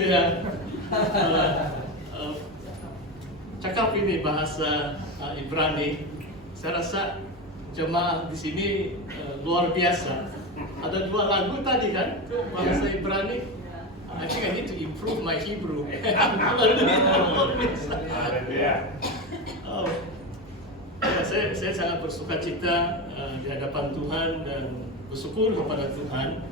saya uh, cakap ini bahasa Ibrani, saya rasa jemaah di sini luar biasa. Ada 2 lagu tadi kan, itu bahasa Ibrani. I think I need to improve my Hebrew. Luar biasa. Oh. Ya, saya sangat bersuka cita di hadapan Tuhan dan bersyukur kepada Tuhan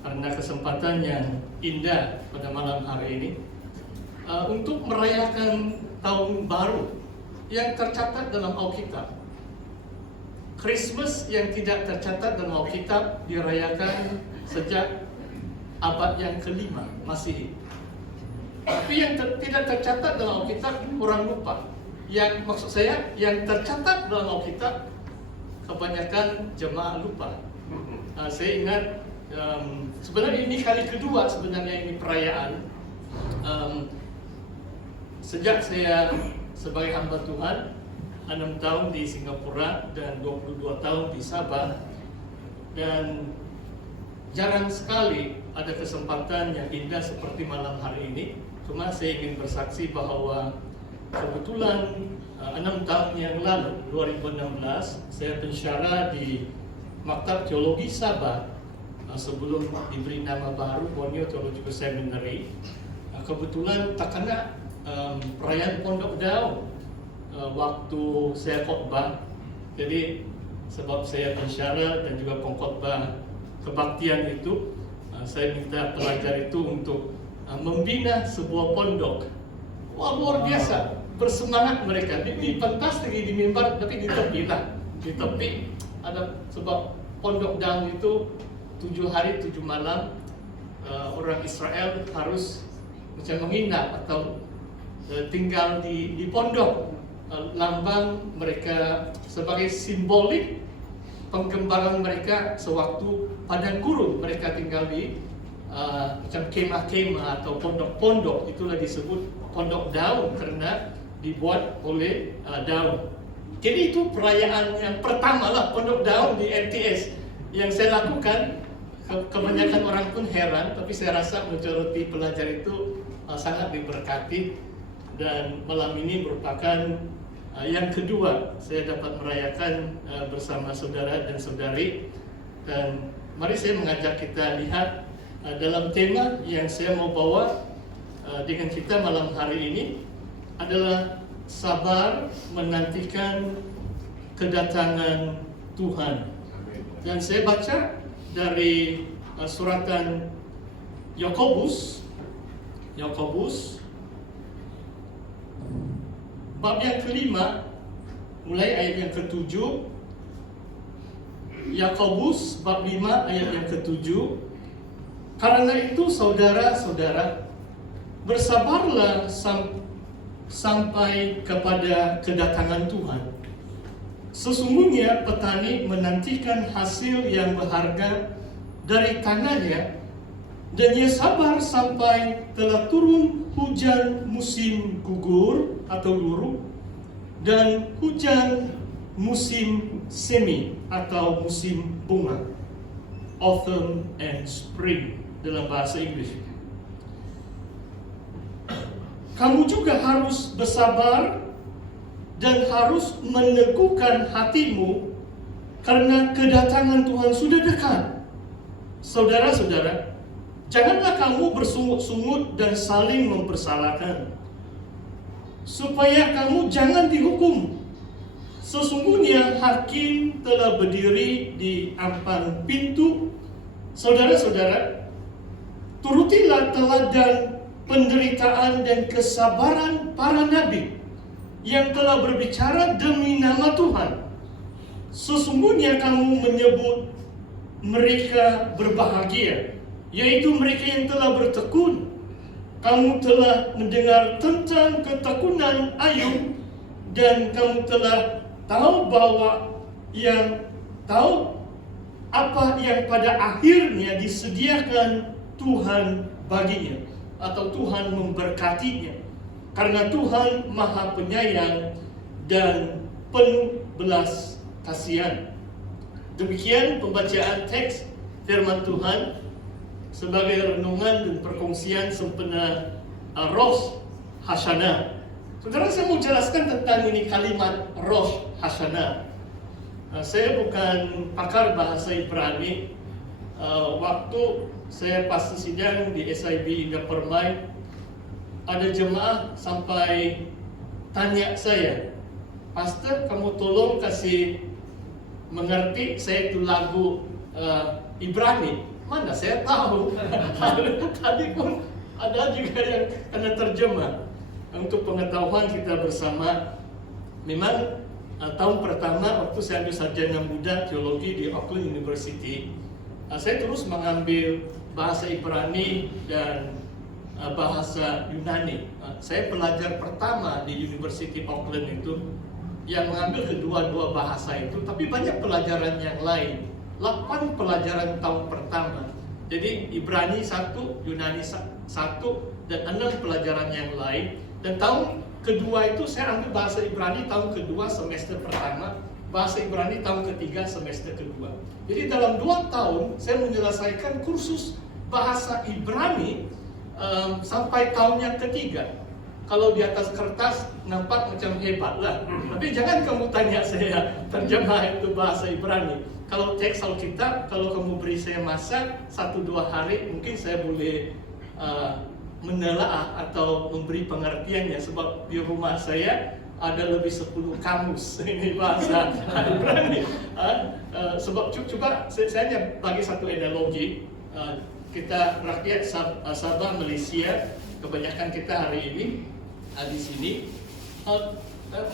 karena kesempatan yang indah pada malam hari ini untuk merayakan tahun baru yang tercatat dalam Alkitab. Christmas yang tidak tercatat dalam Alkitab dirayakan sejak abad yang ke-5 Masehi. Tapi yang tidak tercatat dalam Alkitab orang lupa. Yang maksud saya yang tercatat dalam Alkitab kebanyakan jemaah lupa. Saya ingat sebenarnya ini kali kedua sebenarnya ini perayaan. Sejak saya sebagai hamba Tuhan 6 tahun di Singapura dan 22 tahun di Sabah, dan jarang sekali ada kesempatan yang indah seperti malam hari ini. Cuma saya ingin bersaksi bahwa kebetulan 6 tahun yang lalu, 2016, saya pensyarah di Maktab Teologi Sabah sebelum diberi nama baru Borneo Theological Seminary. Kebetulan tak kena perayaan Pondok Daun waktu saya khotbah. Jadi sebab saya pensyarah dan juga pengkhotbah kebaktian itu, saya minta pelajar itu untuk membina sebuah pondok. Wah, luar biasa, bersemangat mereka. Ini pentas tinggi di mimbar, tapi di tepi lah. Di tepi ada, sebab Pondok Daun itu 7 hari 7 malam orang Israel harus macam menginap atau tinggal di pondok. Lambang mereka sebagai simbolik penggembaran mereka sewaktu padang gurun. Mereka tinggal di macam kemah-kemah atau pondok-pondok. Itulah disebut Pondok Daun karena dibuat oleh daun. Jadi itu perayaan yang pertama lah, Pondok Daun di MTS yang saya lakukan. Kebanyakan orang pun heran, tapi saya rasa majoriti pelajar itu sangat diberkati. Dan malam ini merupakan yang kedua saya dapat merayakan bersama saudara dan saudari. Dan mari saya mengajak kita lihat dalam tema yang saya mau bawa dengan kita malam hari ini adalah sabar menantikan kedatangan Tuhan. Dan saya baca dari suratan Yakobus bab yang ke-5 mulai ayat yang ke-7. Yakobus bab 5 ayat yang ke-7. Karena itu saudara-saudara, bersabarlah sampai kepada kedatangan Tuhan. Sesungguhnya petani menantikan hasil yang berharga dari tangannya, dan ia sabar sampai telah turun hujan musim gugur atau luruh dan hujan musim semi atau musim bunga, autumn and spring dalam bahasa Inggris. Kamu juga harus bersabar dan harus meneguhkan hatimu karena kedatangan Tuhan sudah dekat. Saudara-saudara, janganlah kamu bersungut-sungut dan saling mempersalahkan, supaya kamu jangan dihukum. Sesungguhnya hakim telah berdiri di ampan pintu. Saudara-saudara, turutilah teladan penderitaan dan kesabaran para nabi yang telah berbicara demi nama Tuhan. Sesungguhnya kamu menyebut mereka berbahagia, yaitu mereka yang telah bertekun. Kamu telah mendengar tentang ketekunan Ayub, dan kamu telah tahu apa yang pada akhirnya disediakan Tuhan baginya, atau Tuhan memberkatinya, karena Tuhan Maha Penyayang dan penuh belas kasihan. Demikian pembacaan teks firman Tuhan. sebagai renungan dan perkongsian sempena Rosh Hashanah. Saudara, saya mau jelaskan tentang ini kalimat Rosh Hashanah. Saya bukan pakar bahasa Ibrani. Waktu saya pas sidang di SIB Indah Permai, ada jemaah sampai tanya saya, "Pastor, kamu tolong kasih mengerti saya itu lagu Ibrani." Mana saya tahu. Tadi pun ada juga yang kena terjemah. Untuk pengetahuan kita bersama, memang tahun pertama waktu saya ambil sarjana muda teologi di Auckland University, saya terus mengambil bahasa Ibrani dan bahasa Yunani. Saya pelajar pertama di University Auckland itu yang mengambil kedua-dua bahasa itu, tapi banyak pelajaran yang lain. 8 pelajaran tahun pertama. Jadi Ibrani 1, Yunani 1, dan 6 pelajaran yang lain. Dan tahun kedua itu saya ambil bahasa Ibrani tahun kedua semester pertama, bahasa Ibrani tahun ketiga semester kedua. Jadi dalam 2 tahun saya menyelesaikan kursus bahasa Ibrani sampai tahun yang ketiga. Kalau di atas kertas nampak macam hebat lah. Tapi jangan kamu tanya saya terjemah itu bahasa Ibrani. Kalau teks Alkitab, kalau kamu beri saya masa 1-2 hari, mungkin saya boleh menelaah atau memberi pengertiannya. Sebab di rumah saya ada lebih 10 kamus ini bahasa Ibrani. Sebab coba saya hanya bagi satu analogi. Kita rakyat Sabah, Malaysia, kebanyakan kita hari ini di sini,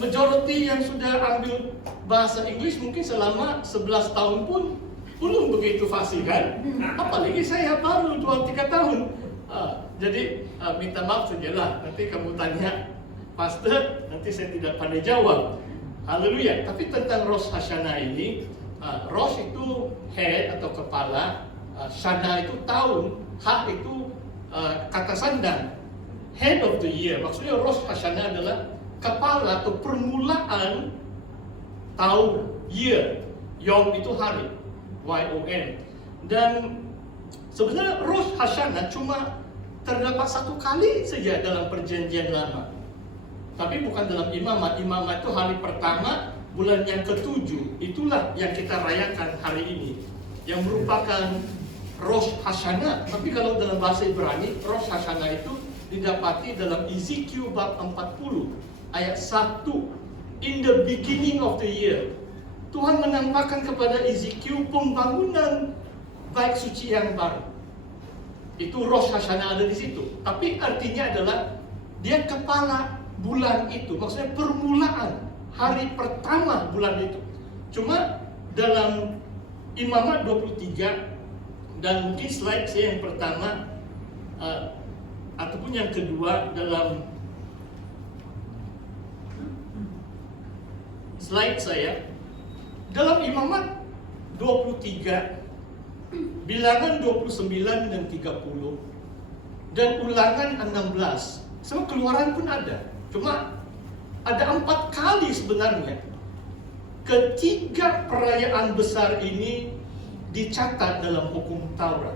majority yang sudah ambil bahasa Inggris mungkin selama 11 tahun pun belum begitu fasih kan? Apalagi saya baru 2-3 tahun. Jadi minta maaf sajalah, nanti kamu tanya Pastor, nanti saya tidak pandai jawab. Haleluya. Tapi tentang Rosh Hashanah ini, Rosh itu head atau kepala, Shana itu tahun, Ha itu kata sandang. Head of the year, maksudnya Rosh Hashanah adalah kepala atau permulaan tahun, year. Yom itu hari, Y-O-M. Dan sebenarnya Rosh Hashanah cuma terdapat 1 kali saja dalam perjanjian lama. Tapi bukan dalam imamat. Imamat itu hari pertama, bulan yang ke-7. Itulah yang kita rayakan hari ini, yang merupakan Rosh Hashanah. Tapi kalau dalam bahasa Ibrani, Rosh Hashanah itu didapati dalam Ezekiel bab 40 ayat 1. In the beginning of the year, Tuhan menampakkan kepada Ezekiel pembangunan bait suci yang baru. Itu Rosh Hashanah ada di situ. Tapi artinya adalah dia kepala bulan itu, maksudnya permulaan hari pertama bulan itu. Cuma dalam Imamat 23 dan mungkin slide saya yang pertama ataupun yang kedua, dalam slide saya, dalam Imamat 23, Bilangan 29 dan 30, dan Ulangan 16, semua Keluaran pun ada. Cuma ada 4 kali sebenarnya ketiga perayaan besar ini dicatat dalam hukum Taurat.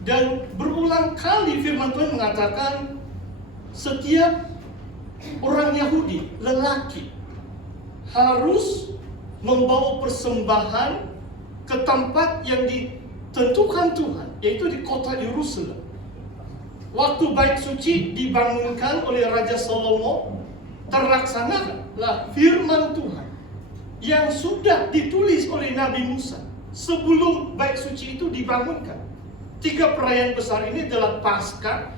Dan berulang kali firman Tuhan mengatakan setiap orang Yahudi, lelaki, harus membawa persembahan ke tempat yang ditentukan Tuhan, yaitu di kota Yerusalem. Waktu bait suci dibangunkan oleh Raja Salomo, terlaksanakanlah firman Tuhan yang sudah ditulis oleh Nabi Musa sebelum bait suci itu dibangunkan. 3 perayaan besar ini adalah Paskah,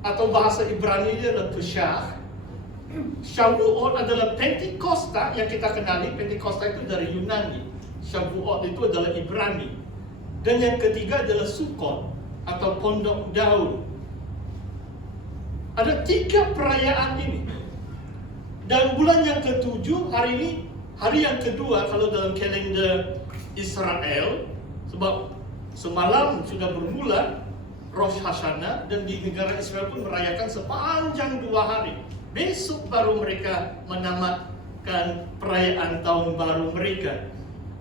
atau bahasa Ibrani adalah Pesach. Shavuot adalah Pentakosta yang kita kenali. Pentakosta itu dari Yunani, Shavuot itu adalah Ibrani. Dan yang ketiga adalah Sukkot atau Pondok Daun. Ada 3 perayaan ini. Dan bulan yang ke-7, hari ini, hari yang kedua kalau dalam kalender Israel, sebab semalam sudah bermula Rosh Hashanah, dan di negara Israel pun merayakan sepanjang 2 hari. Besok baru mereka menamatkan perayaan tahun baru mereka.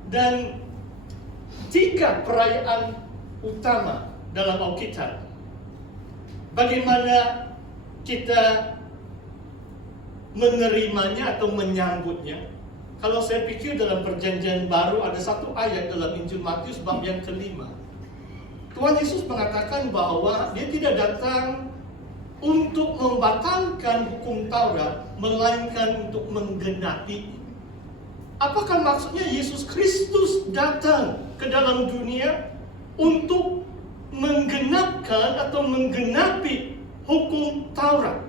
Dan 3 perayaan utama dalam Alkitab. Bagaimana kita menerimanya atau menyambutnya? Kalau saya pikir dalam perjanjian baru ada satu ayat dalam Injil Matius bab yang kelima. Tuhan Yesus mengatakan bahwa dia tidak datang untuk membatalkan hukum Taurat, melainkan untuk menggenapi. Apakah maksudnya Yesus Kristus datang ke dalam dunia untuk menggenapkan atau menggenapi hukum Taurat?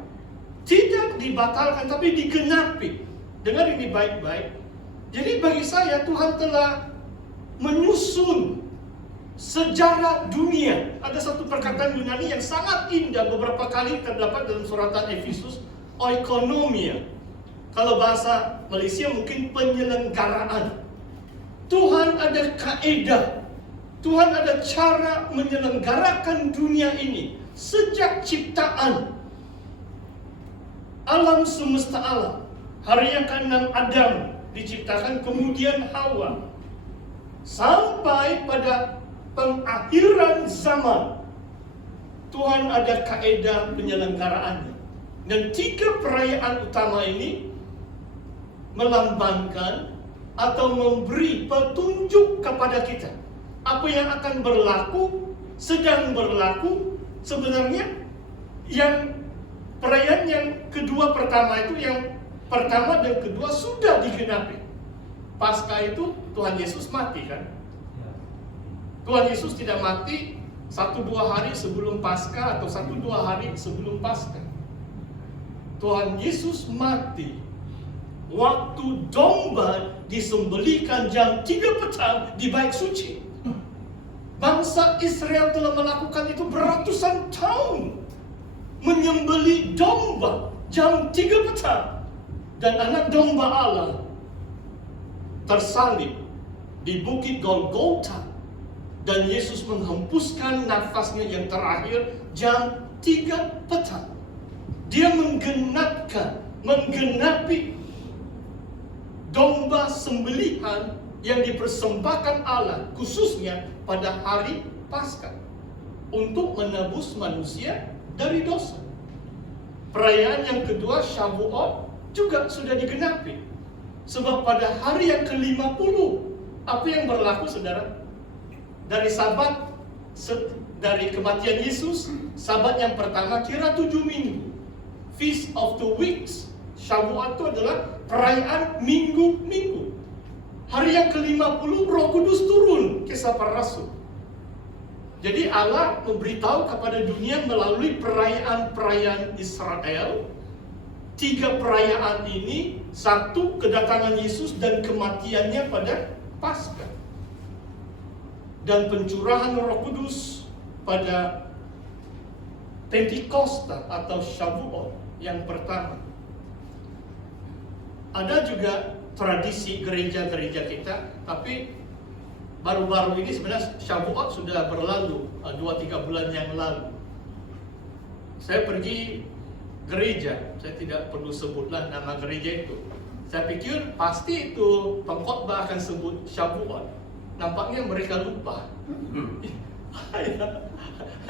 Tidak dibatalkan, tapi digenapi. Dengar ini baik-baik. Jadi bagi saya Tuhan telah menyusun sejarah dunia. Ada satu perkataan Yunani yang sangat indah, beberapa kali terdapat dalam suratan Efesus, oikonomia. Kalau bahasa Malaysia mungkin penyelenggaraan. Tuhan ada kaedah, Tuhan ada cara menyelenggarakan dunia ini sejak ciptaan alam semesta alam. Hari yang ke-6 Adam diciptakan, kemudian Hawa, sampai pada pengakhiran zaman. Tuhan ada kaedah penyelenggaraannya. Dan 3 perayaan utama ini melambangkan atau memberi petunjuk kepada kita apa yang akan berlaku, sedang berlaku. Sebenarnya yang perayaan yang kedua pertama itu, yang pertama dan kedua sudah digenapi. Paskah itu Tuhan Yesus mati kan? Tuhan Yesus tidak mati 1-2 hari sebelum Paskah atau 1-2 hari sebelum Paskah. Tuhan Yesus mati waktu domba disembelihkan jam 3 petang di Bait Suci. Bangsa Israel telah melakukan itu beratusan tahun, menyembelih domba jam 3 petang. Dan anak domba Allah tersalib di Bukit Golgota, dan Yesus menghembuskan nafasnya yang terakhir jam 3 petang. Dia menggenapi domba sembelihan yang dipersembahkan Allah khususnya pada hari Paskah untuk menebus manusia dari dosa. Perayaan yang kedua, Shavuot, juga sudah digenapi. Sebab pada hari yang ke-50, apa yang berlaku saudara? Dari sabat, dari kematian Yesus, sabat yang pertama kira 7 minggu. Feast of the Weeks, Shavuot itu adalah perayaan minggu-minggu. Hari yang ke-50 Roh Kudus turun, Kisah Para Rasul. Jadi Allah memberitahu kepada dunia melalui perayaan-perayaan Israel. 3 perayaan ini, 1 kedatangan Yesus dan kematiannya pada Paskah, dan pencurahan Roh Kudus pada Pentakosta atau Shavuot yang pertama. Ada juga tradisi gereja-gereja kita, tapi baru-baru ini sebenarnya Shavuot sudah berlalu 2-3 bulan yang lalu. Saya pergi gereja, saya tidak perlu sebutlah nama gereja itu. Saya pikir pasti itu pengkhotbah akan sebut Shavuot. Nampaknya mereka lupa.